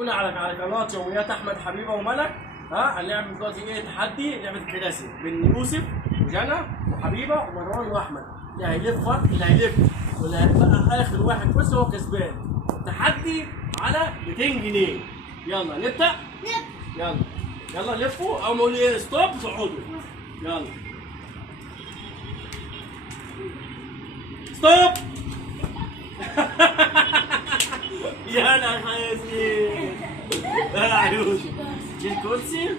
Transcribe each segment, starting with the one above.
قلنا على قناه يوميات احمد حبيبه وملك. هنعمل دلوقتي ايه؟ تحدي لعبه الكراسي بين يوسف وجنى وحبيبه ومروان واحمد. اللي هيلف واللي هيبقى اخر واحد بس هو كسبان. تحدي على 200 جنيه. يلا نبدا. يلا لفوا. اول ما اقول ايه ستوب صعدوا. يلا ستوب. يلا يا حياتي. يا عيوش شيل كرسي.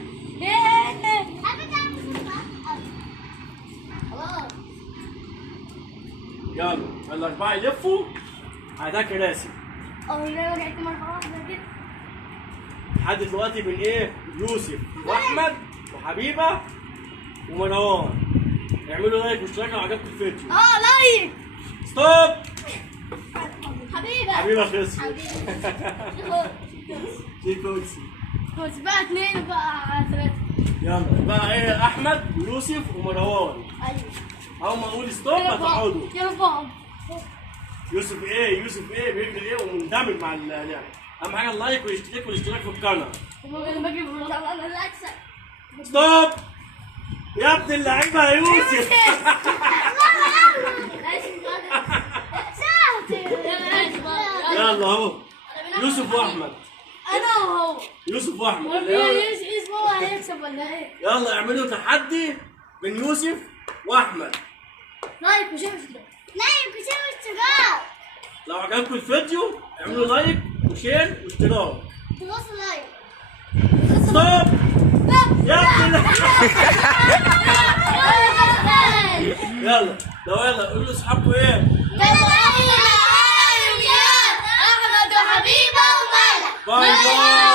يلا الأربعة يلفوا على ده كراسي. لحد دلوقتي بين إيه؟ يوسف وأحمد وحبيبة ومروان. اعملوا لايك واشتراك لو عجبكم الفيديو. لايك. ستوب. حبيبة خسر. شيل كرسي. بس بقى 2 بقى 3. يلا بقى ايه؟ احمد ويوسف ومروان. ايوه. اول ما اقول ستوب هتقعدوا. يلا بقى. يوسف بيجري ايه ومندمج مع اللعبه. اهم حاجه اللايك والاشتراك في القناه. ستوب يا ابن اللعيبه يا يوسف. يلا اهو يوسف واحمد. انا وهو. يوسف واحمد. اسمه هو هيكسب ولا ايه؟ يلا اعملوا تحدي بين يوسف واحمد. لايك وشير واشتراك. لو عجبكم الفيديو اعملوا لايك وشير واشتراك. خلاص لايك. ستوب يا ابن. يلا قولوا لاصحابكم ايه؟ احمد وحبيبه وملك. باي باي.